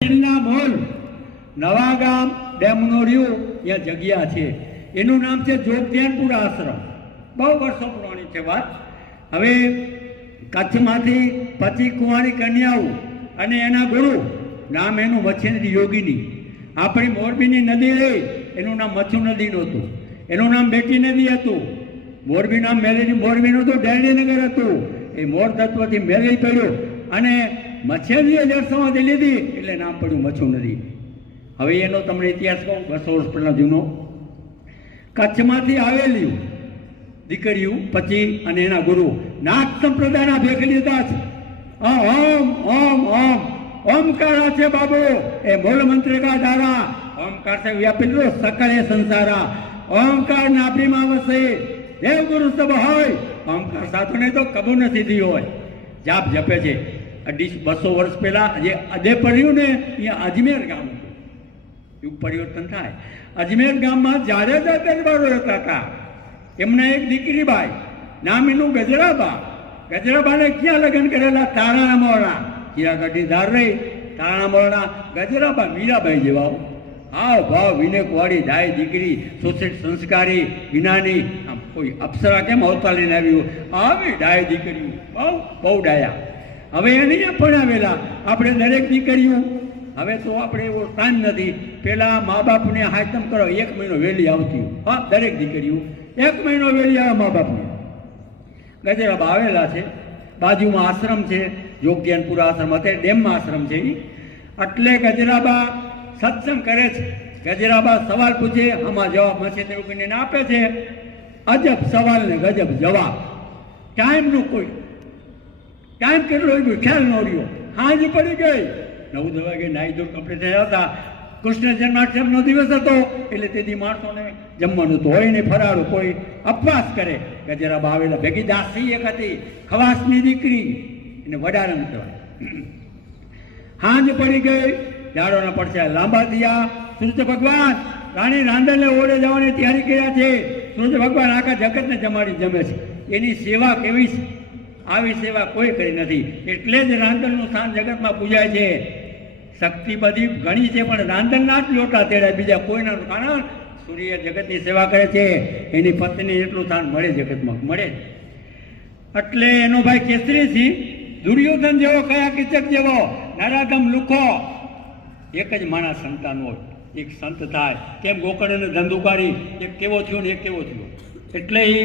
ના મોલ નવાગામ ડેમનો રહ્યું ત્યાં જગ્યા છે, એનું નામ છે જોગધ્યાનપુર આશ્રમ. બહુ વર્ષો પુરાણી છે વાત. હવે કચ્છમાંથી 25 કુંવારી કન્યાઓ અને એના ગુરુ, નામ એનું મચ્છેન્દ્ર યોગીની. આપણી મોરબીની નદી રહી, એનું નામ મચ્છુ નદી નહોતું, એનું નામ બેટી નદી હતું. મોરબી નામ મોરબીનું હતું, ડેરડીનગર હતું. એ મોર તત્વથી મેળવી પડ્યું અને મચ્છેન્દ્રીએ જળ સમાધિ લીધી એટલે નામ પડ્યું મચ્છુ નદી. હવે એનો તમને ઇતિહાસ કહું, 200 વર્ષ પહેલા જૂનો. કચ્છમાંથી આવેલી દીકરીઓ 25 અને એના ગુરુ નાગ સંપ્રદાયના ભેખ લીધા છે. ઓમ ઓમ ઓમ ઓમકારા છે બાબુ, એ મૂળ મંત્ર કા ધારા. ઓમકાર से व्यापित सकले संसारा. ओमकार नाभीમાં વસે દેવ ગુરુ સબ હોય. ઓમકાર સાથે નહીં તો કબૂલ નથી થઈ હોય. જાપ જપે છે. 200 વર્ષ પહેલા જે અદે પડ્યું ને અહીંયા અજમેર ગામ હતું. યુગ પરિવર્તન થાય. અજમેર ગામમાં જાડેજા દરબારો રહેતા હતા. એમના એક દીકરીબાઈ, નામ એનું ગજરાબા. ગજરાબાને ક્યાં લગ્ન કરેલા? તારાના મોરણા. હીરાગઢની ધાર રહી, તારાના મોરણા. ગજરાબા મીરાબાઈ જેવા હાવ ભાવ વિનેકવાળી ડાય દીકરી, સુશિક્ષિત સંસ્કારી વિનાની. આમ કોઈ અપ્સરા કેમ અવતાર લઈને આવ્યું, આવી ડાય દીકરીઓ બહુ બહુ ડાયા. હવે એને ભણાવેલા આપણે દરેક દીકરીઓ. હવે તો આપણે એવો ટાઈમ નથી. પહેલાં મા બાપને હાયતમ કરો, 1 મહિનો વહેલી આવતી. હા, દરેક દીકરીઓ 1 મહિનો વહેલી આવે મા બાપને. ગજરાબા આવેલા છે, બાજુમાં આશ્રમ છે જોગધ્યાનપુર આશ્રમ, અત્યારે ડેમમાં આશ્રમ છે. એટલે ગજરાબા સત્સંગ કરે છે. ગજરાબા સવાલ પૂછે, આમાં જવાબ મચ્છેન્દ્ર યોગીને આપે છે. અજબ સવાલ ને ગજબ જવાબ. ટાઈમનું કોઈ ટાઈમ કેટલો ખ્યાલ ન રહ્યો. સાંજ પડી ગઈ, 9 વાગે નાઈ ધોઈ કપડે થયા હતા. કૃષ્ણ જન્માષ્ટમીનો દિવસ હતો એટલે તેથી માણસોને જમવાનું તો હોય ને, ફરાળું, કોઈ ઉપવાસ કરે. ગજરાબા આવેલા. ભેગી દાસી એક હતી, ખવાસની દીકરી, એને વડારમ કહેવાય. સાંજ પડી ગઈ, દાડોના પડછાયા લાંબા થયા. સૂર્ય ભગવાન રાણી રાંદલને ઓળે જવાની તૈયારી કર્યા છે. સૂર્ય ભગવાન આખા જગતને જમાડી જમે છે. એની સેવા કેવી છે? આવી સેવા કોઈ કરી નથી. એટલે જ રાંદલનું સ્થાન જગતમાં પૂજાય છે. શક્તિ બધી ઘણી છે, પણ રાંદલના જ લોટા તેડાય, બીજા કોઈના. કારણ સૂર્ય જગતની સેવા કરે છે, એની પત્ની એટલું સ્થાન મળે જગતમાં મળે. એટલે એનો ભાઈ કેસરીસિંહ દુર્યોધન જેવો, કયા કિચક જેવો, નરાધમ લુખો. એક જ માણસ સંતાન હોય, એક સંત થાય. કેમ ગોકર્ણને ધંધુકારી, એક કેવો થયો ને એક કેવો થયો, એટલે એ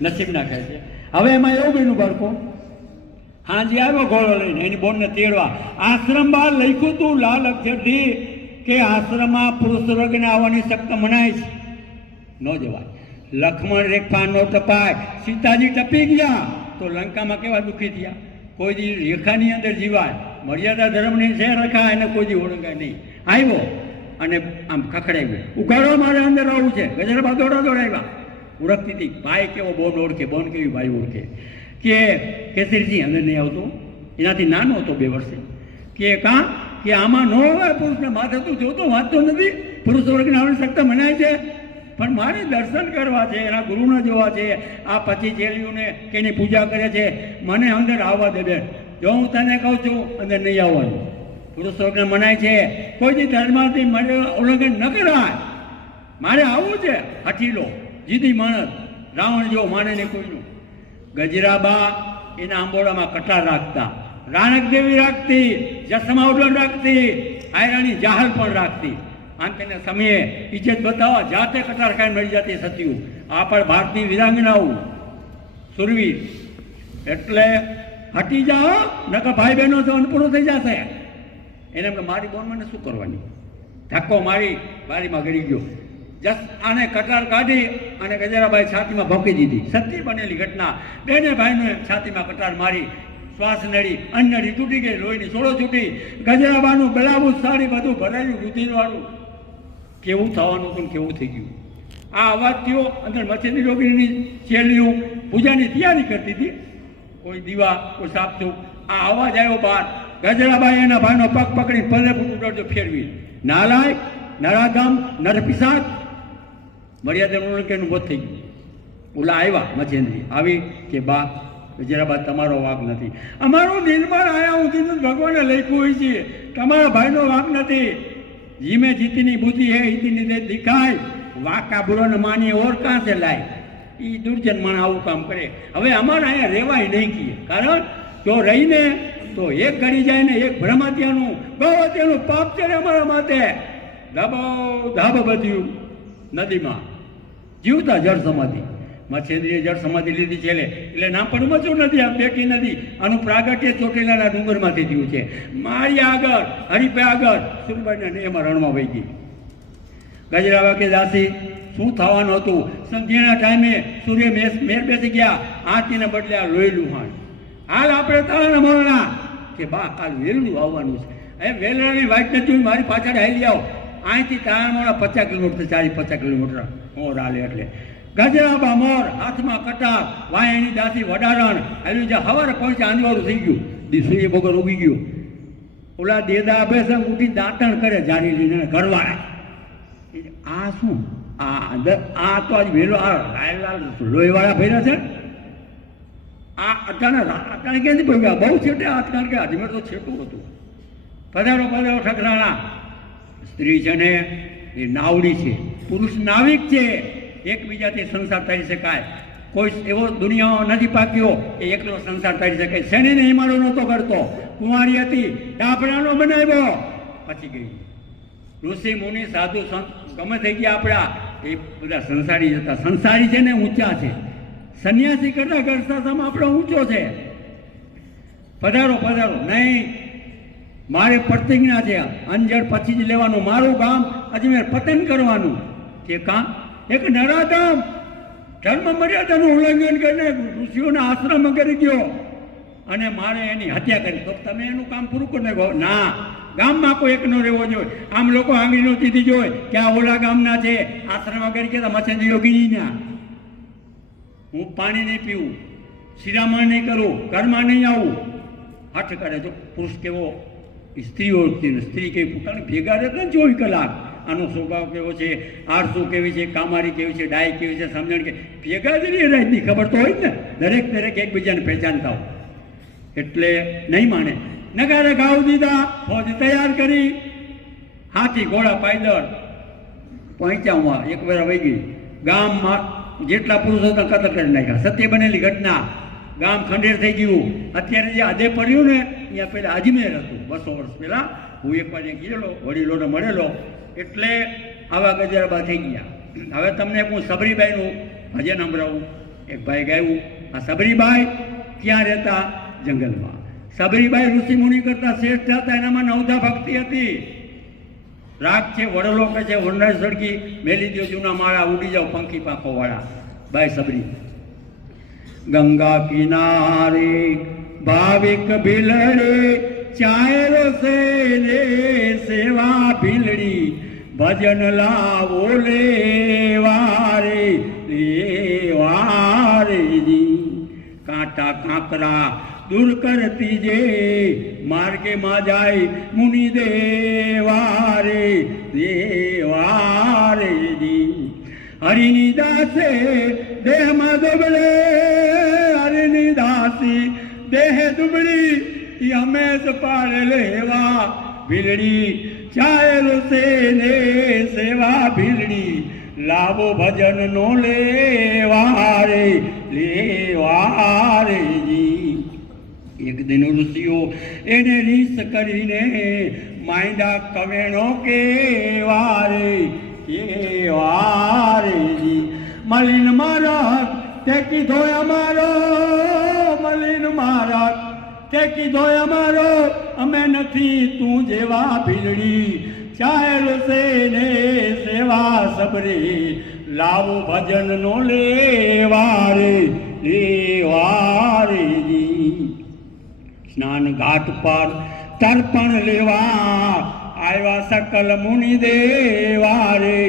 નસીબ નાખે છે. હવે એમાં એવું બન્યું બાળકો, હાજી આવ્યો ઘોડો લઈને એની બોનને તેડવા. આશ્રમ બહાર લખ્યું તું લાલ અક્ષરથી કે આશ્રમમાં પુરુષ વર્ગને આવવાની શક્ત મનાય છે, ન જવાય. લક્ષ્મણ રેખા ન ટપાય. સીતાજી ટપી ગયા તો લંકામાં કેવા દુઃખી થયા. કોઈ દી રેખાની અંદર જીવાય, મર્યાદા ધર્મની છે રખાય, એને કોઈ દી ઓળખાય નહીં. આવ્યો અને આમ ખખડાવ્યો, ઉઘાડો મારે અંદર આવું છે. ગજરાબા દોડા દોડાવ્યા. ઓળખતી હતી, ભાઈ કેવો બોન ઓળખે, બોન કેવી ભાઈ ઓળખે. કે કેસરીસિંહ અંદર નહીં આવતો, એનાથી નાનો હતો 2 વર્ષે. કે કાં કે આમાં ન હોય પુરુષને માથે, તું જોતો વાંચતો નથી, પુરુષ વર્ગને આવવાની શક્તિ મનાય છે, પણ મારે દર્શન કરવા છે, એના ગુરુને જોવા છે. આ 25 ચેલીઓને કે એની પૂજા કરે છે, મને અંદર આવવા દે બેન. જો હું તને કહું છું અંદર નહીં આવવાનું. પુરુષ વર્ગને મનાય છે, કોઈ દી ધર્મથી મને ઉલ્લંઘન ન કરાય. મારે આવવું છે. હઠીલો જીદી માણસ, રાવણ જેવો માને ને કોઈનું. ગજરાબા એના આંબોડામાં કટાર રાખતા, રાણક દેવી રાખતી, જસમા ઉડન રાખતી, આયરાણી જાહલ પણ રાખતી. અંતને સમયે ઇજ્જત બતાવવા જાતે કટાર ખાઈ મળી જતી સતીઓ. આ પણ ભારતની વીરાંગનાઓ, સુરવીર. એટલે હટી જાઓ, નકર ભાઈ બહેનો તો અનપૂર્ણ થઈ જશે. એને એમ કે મારી બોન મને શું કરવાની? ધક્કો મારી બારીમાં ગળી ગયો. આને કટાર કાઢી અને ગજરાબાઈ છાતીમાં ભોંકી દીધી. સત્ય બનેલી ઘટના. બેને ભાઈને છાતીમાં કટાર મારી, શ્વાસ નડી, અન્નડી તૂટી ગઈ, લોહીની સોળો છૂટી. ગજરાબાનું બલાબું સાડી બધું ભરાયું રુધિરવાળું. કેવું થવાનું હતું, કેવું થઈ ગયું. આ અવાજ થયો. અંદર મચ્છેન્દ્ર યોગીની ચેલીઓ પૂજાની તૈયારી કરતી હતી. કોઈ દીવા, કોઈ સાપથું. આ અવાજ આવ્યો બહાર. ગજરાબાઈ એના ભાઈનો પગ પકડી પલે ફૂટ ફેરવી. નાલાય, નરાધમ, નરપિશાચ, મર્યાદા ઉલ્લંઘનનું મોત થઈ ગયું. ઓલા આવ્યા મચ્છેન્દ્રી આવી કે બા ગજરાબા તમારો વાંક નથી. અમારું દિલમાં આયા સુધીનું ભગવાને લખ્યું હોય છે, તમારા ભાઈનો વાંક નથી. જીમે જીતીની બુદ્ધિ હે ઈતીની તે દિખાય, વાંકા બુરોને માની ઓર કાં છે લાય. એ દુર્જન માણે આવું કામ કરે. હવે અમારે અહીંયા રહેવાય નહીં કીએ, કારણ જો રહીને તો એક ઘડી જાય ને એક ભ્રમાત્યાનું ગૌહત્યાનું પાપ છે ને અમારા માથે. ધાબો ધાબ બધ્યું નદીમાં જીવતા જળ સમાધિ. મચ્છેન્દ્રીએ જળ સમાધિ લીધી છે એટલે નામ પણ મચું નથી. આ બેકી નદી આનું પ્રાગટ્ય ચોટીલાના ડુંગરમાંથી થયું છે. મારી આગળ હરિપે આગળ સુરબાઈને એમાં રણમાં વહી ગઈ. ગજરાબા કે દાસી શું થવાનું હતું? સંધ્યાના ટાઈમે સૂર્ય મેર બેસી ગયા. આંચીને બદલે આ લોહીલું હાણ. હાલ આપણે તાળાના મોરણા કે બા કાલ વેલું આવવાનું છે. એ વેલરાની વાઇટ નથી, મારી પાછળ હાલી આવો. અહીંથી તાળાના મોરણા 50 કિલોમીટર 40-50 કિલોમીટર મોર હાલે. એટલે ગજરાબા મોર હાથમાં કટાર, વાયણી દાસી વડારણ હાલ્યું છે. હવારે પહોંચે આંધવારું થઈ ગયું. સૂર્ય બગર ઉગી ગયો. ઓલા દેદા અભેસમ ઉઠી દાંતણ કરે જાણી લઈને ઘરવાળા. આ શું? આ તો આજ વેલો આ લાલ લોહીવાળા ભર્યા છે. આ અટાણે ક્યાંથી ભર્યા? બહુ છેટે અટાણે કે અજમેર તો છેટું હતું. પધારો પધારો ઠકરાણા. સ્ત્રી છે ને એ નાવડી છે, પુરુષ નાવિક છે. એકબીજાથી સંસાર કરી શકાય. કોઈ એવો દુનિયામાં નથી પાક્યો એ એકલો સંસાર કરી શકે. શનિને હિમાલય નહોતો કરતો, કુંવારી હતી, ડાભડાનો બનાવ્યો, પછી ગઈ. ઋષિ મુનિ સાધુ સંત ગમે થઈ ગયા આપણા, એ બધા સંસારી જતા. સંસારી છે ને ઊંચા છે, સંન્યાસી કરતા ગરસાસામાં આપણો ઊંચો છે. પધારો પધારો. નહીં, મારે પ્રતિજ્ઞા છે અંજળ પછી જ લેવાનું. મારું ગામ અજમેર પતન કરવાનું કે કામ એક નરાધામ ધર્મ મર્યાદાનું ઉલ્લંઘન કરીને ઋષિઓના આશ્રમ કરી ગયો અને મારે એની હત્યા કરી. તો તમે એનું કામ પૂરું કરી નાખો. ના, ગામમાં કોઈ એકનો રહેવો જોઈએ. આમ લોકો આંગળીનો દીધી જોઈએ કે આ ઓલા ગામના છે, આશ્રમ કરી કે મચ્છેન્દ્ર યોગીજીના. હું પાણી નહીં પીવું, શિરામણ નહીં કરું, ઘરમાં નહીં આવું. હઠ કરે. તો પુરુષ કેવો, સ્ત્રીઓ સ્ત્રી કેવી પોતાની ભેગા રહેતા 24 કલાક. આનો સ્વભાવ કેવો છે, આરસુ કેવી છે, કામારી કેવી છે, ડાય કેવી છે, સમજણ કે ભેગા જ નહીં રહેતી. ખબર તો હોય ને, દરેક એકબીજાને પહેચાનતા હોય. એટલે નહીં માને. નગારે ઘાવ દીધા, ફોજ તૈયાર કરી, હાથી ઘોડા પાયદળ પહોંચ્યા. એક વાર વહી ગઈ. ગામમાં જેટલા પુરુષો હતા કતલ કરી નાખ્યા. સત્ય બનેલી ઘટના. ગામ ખંડેર થઈ ગયું. અત્યારે જે આધે પડ્યું ને અહીંયા પહેલાં અજમેર હતું. 200 વર્ષ પહેલાં હું એક વાર ગયેલો, વડીલોને મળેલો. એટલે આવા ગજરાબા થઈ ગયા. હવે તમને હું સબરીબાઈનું ભજન સંભળાવું. એક ભાઈ ગાયું. આ સબરીબાઈ ક્યાં રહેતા? જંગલમાં. સબરીબાઈ ઋષિ મુનિ કરતા શ્રેષ્ઠ હતા. એનામાં 9 ભક્તિ હતી. રાગ છે, વડલો કે છે, વરનાજ સળકી મેલી દો જૂના માળા, ઉડી જાઓ પંખી પાંખો વાળા. બાઈ સબરી. ગંગા કિનારે ભાવિક ભીલડે, ચાયરો સે લે સેવા ભીલડી, ભજન લાવો લેવારે લેવારેજી. કાંટા કાંકરા દૂર કરતી જે, માર્ગે માં જાય મુનિ દેવારે દેવારેજી. હરિની દાસે દેહમાં દુબળે, હરિની દાસી દેહ દુબળી, હમેશ પાર લેવા ભીલડી. ચાયલો સે ને સેવા ભીલડી, લાવો ભજન નો લેવારે લેવારેજી. એક દિન ઋષિઓ એને રીસ કરીને માંડ્યા કવેણો કેવારે કેવારેજી. મલિન મહારાજ તે કીધો અમારો, મલિન મહારાજ તે કીધો અમારો, અમે નથી તું જેવા ભીલડી. ચાયલો સે ને સેવા સબરી, લાવો ભજન નો લેવારે લેવારેજી. સ્નાન ઘાટ પર તર્પણ લેવા આવ્યા સકલ મુનિ દેવારે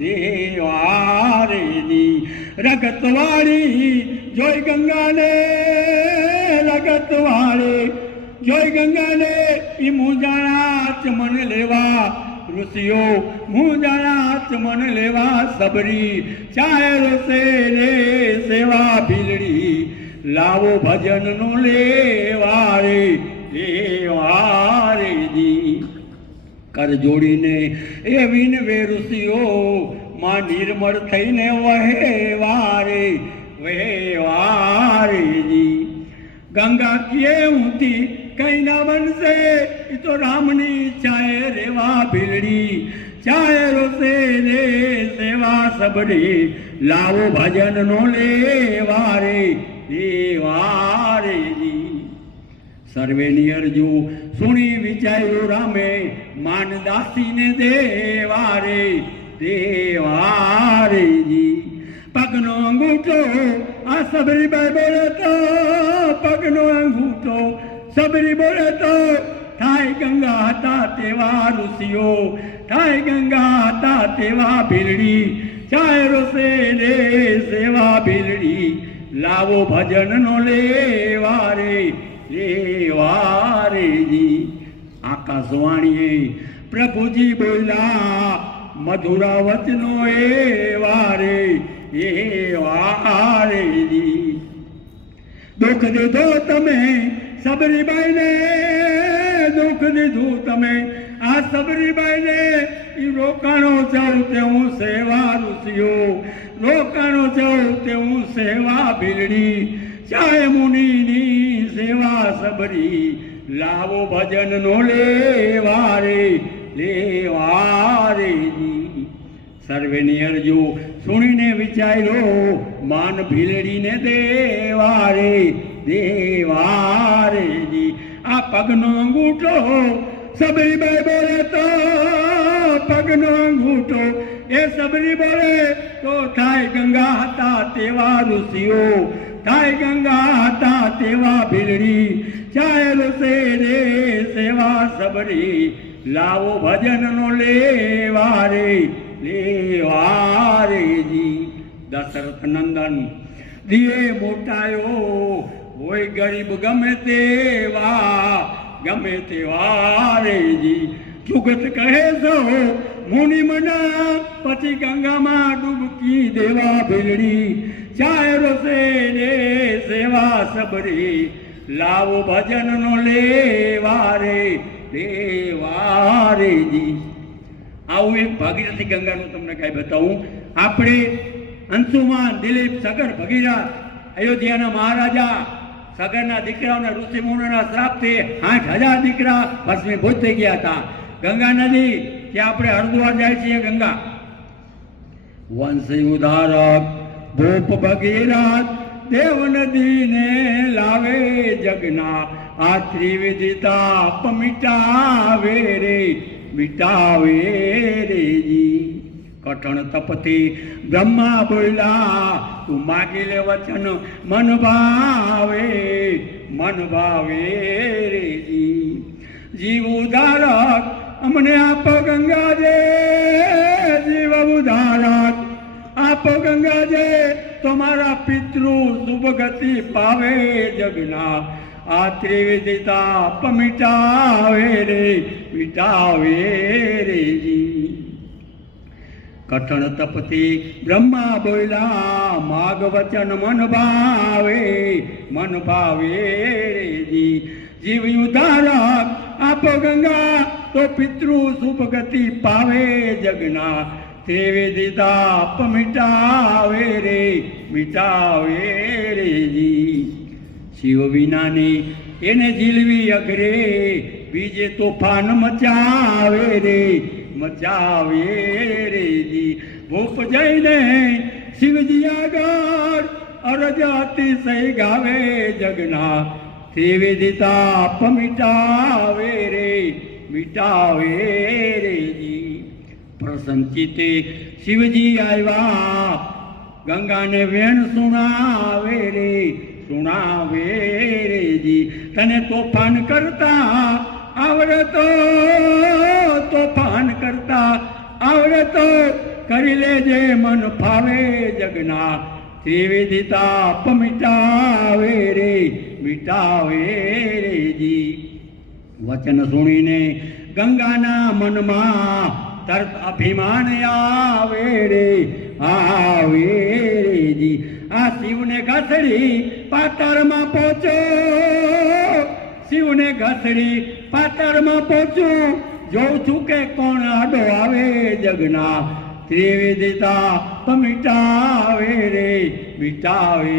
દેવારેજી. રગતવાળી જોઈ ગંગાને, રગતવાળી જોઈ ગંગાને, ઈ મુંજાણા ચમન લેવા ઋષિઓ, મુંજાણા ચમન લેવા સબરી. ચાયલો સે ને સેવા ભીલડી, લાવો ભજનનો લેવારે લેવારેજી કર જોડીને એ વિનવે ઋષિઓ માં નિર્મળ થઈને વહેવારે વહેવારેજી ગંગા કીએ ઊંધી કઈ ના બનશે એ તો રામની ચાય રેવા ભીલડી ચાય રોસે રે સેવા સબડી લાવો ભજનનો લેવારે લેવારેજી સર્વેની અરજુ સુણી વિચાર્યું રામે માનદાસીને દેવારે દેવારેજી પગનો અંગૂઠો આ સબરીબાઈ બોલે તો પગનો અંગૂઠો સબરી બોલે તો થાય ગંગા હતા તેવા ઋષિઓ થાય ગંગા હતા તેવા ભીલડી ચાય રોસે રે સેવા ભીલડી લાવો ભજનનો લેવારે લેવારેજી આકાશવાણીએ પ્રભુજી બોલ્યા મધુરા વચનો એ વારે એ વારેજી દુઃખ દીધો તમે સબરીબાઈને દુઃખ દીધું તમે આ સબરીબાઈને એ રોકાણો જાઉં તે હું સેવા ઋષિઓ રોકાણો જાઉં તે હું સેવા ભીલડી ચાય મુનિની સેવા સબરી લાવો ભજનનો લેવારે લેવારેજી સર્વેની અરજુ સુણીને વિચાર્યો માન ભીલડીને દેવારે દેવારેજી આ પગનો અંગૂઠો સબરીબાઈ બોલે તો પગનો અંગૂઠો એ સબરી બોલે તો થાય ગંગા હતા તેવા ઋષિઓ થાય ગંગા હતા તેવા ભીલડી ચાય રોસે રે સેવા સબરી લાવો ભજનનો લેવારે લેવારેજી દશરથ નંદન દિયે મોટાયો હોય ગરીબ ગમે તેવા રેજી જુગત કહે છો મુનિ મના પછી ગંગામાં ડૂબકી દેવા ભીલડી ચાય રોસે રે સેવા સબરી લાવો ભજનનો લેવારે લેવારેજી આવું એક ભાગીરથી ગંગાનું તમને કાંઈ બતાવું આપણે અંશુમાન દિલીપ સગર ભગીરથ અયોધ્યાના મહારાજા સગરના દીકરાઓના ઋષિ મુનિઓના શ્રાપથી 8,000 દીકરા ભસ્મીભૂત થઈ ગયા હતા ગંગા નદી ત્યાં આપણે હરિદ્વાર જાય છીએ ગંગા વંશ ઉધારક ભૂપ ભગીરથ દેવ નદીને લાવે જગના આ ત્રિવિધ તાપ મિટાવે રે મિટાવે રેજી કઠણ તપથી બ્રહ્મા બોલ્યા તું માગી લે વચન મન ભાવે રેજી જીવ ઉધારક અમને આપો ગંગાજે જીવ ઉધારક આપો ગંગાજે તમારા પિતૃ શુભ ગતિ પાવે જગના આ ત્રિવિધ તાપ મિટાવે રે મિટાવે રેજી કઠણ તપથી બ્રહ્મા બોલ્યા માગ વચન મન ભાવે રેજી જીવ ઉધારક આપો ગંગા તો પિતૃ શુભ ગતિ પાવે જગના ત્રિવિધ તાપ મિટાવે રે મિટાવે રેજી શિવ વિનાની એને ઝીલવી અઘરે બીજે તોફાન મચાવે રેજી ભૂપ જઈને શિવજી આગળ અરજ અતિશય ગાવે જગના ત્રિવિધ તાપ મિટાવે રેજી પ્રસન્ન ચિત્તે શિવજી આવ્યા ગંગાને વેણ સુણાવે રેજી તને તોફાન કરતા આવડે તો કરી લેજે મન ફાવે જગના ત્રિવિધ તાપ મિટાવે રેજી વચન સુણીને ગંગાના મનમાં તરત અભિમાન આવે રેજી આ શિવને ઘસડી પાતાળમાં પહોંચો, શિવને ઘસડી પાતાળમાં પહોંચો, જોઉં છું કે કોણ આડો આવે જગના, ત્રિવિધિતા મિટાવે રે, મિટાવે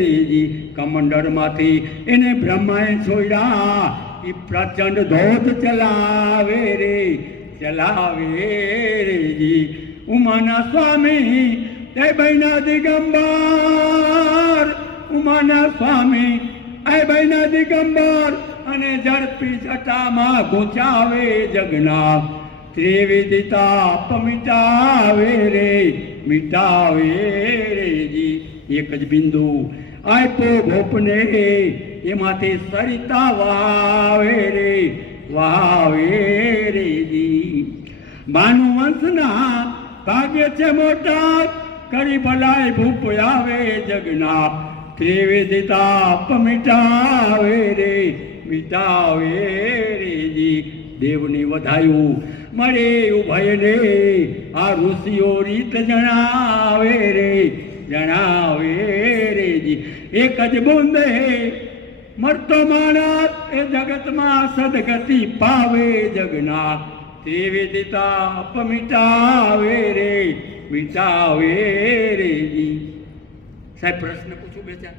રેજી. કમંડળમાંથી એને બ્રહ્માએ છોડ્યા, એ પ્રચંડ ધોધ ચલાવે રે, ચલાવે રેજી. ઉમાના સ્વામી જય બૈના દિગંબર, ઉમાના સ્વામી આય બૈના દિગંબર, અને ઝડપી જટામાં ગુંચાવે જગના, ત્રિવિધિતા મિટાવે રે, મિટાવે રેજી. એક જ બિંદુ આપ્યો ગોપને, એમાંથી સરિતા વાવે રે, વાવે રેજી. ભાનુ વંશના ભાગ્ય છે મોટા, કરી ભલાય ભૂપ આવે જગના, ત્રિવિધિતા મિટાવે રે, મિટાવે રેજી. દેવની વધાયું મળે ઉભયને, આ ઋષિઓ રીત જણાવે રે, જણાવે રેજી. એક જ બુંદે મરતો માણસ એ જગતમાં સદગતિ પાવે જગના, ત્રિવિધિતા મિટાવે રે, મિટાવે રેજી. સાહેબ પ્રશ્ન પૂછું બે ચાર?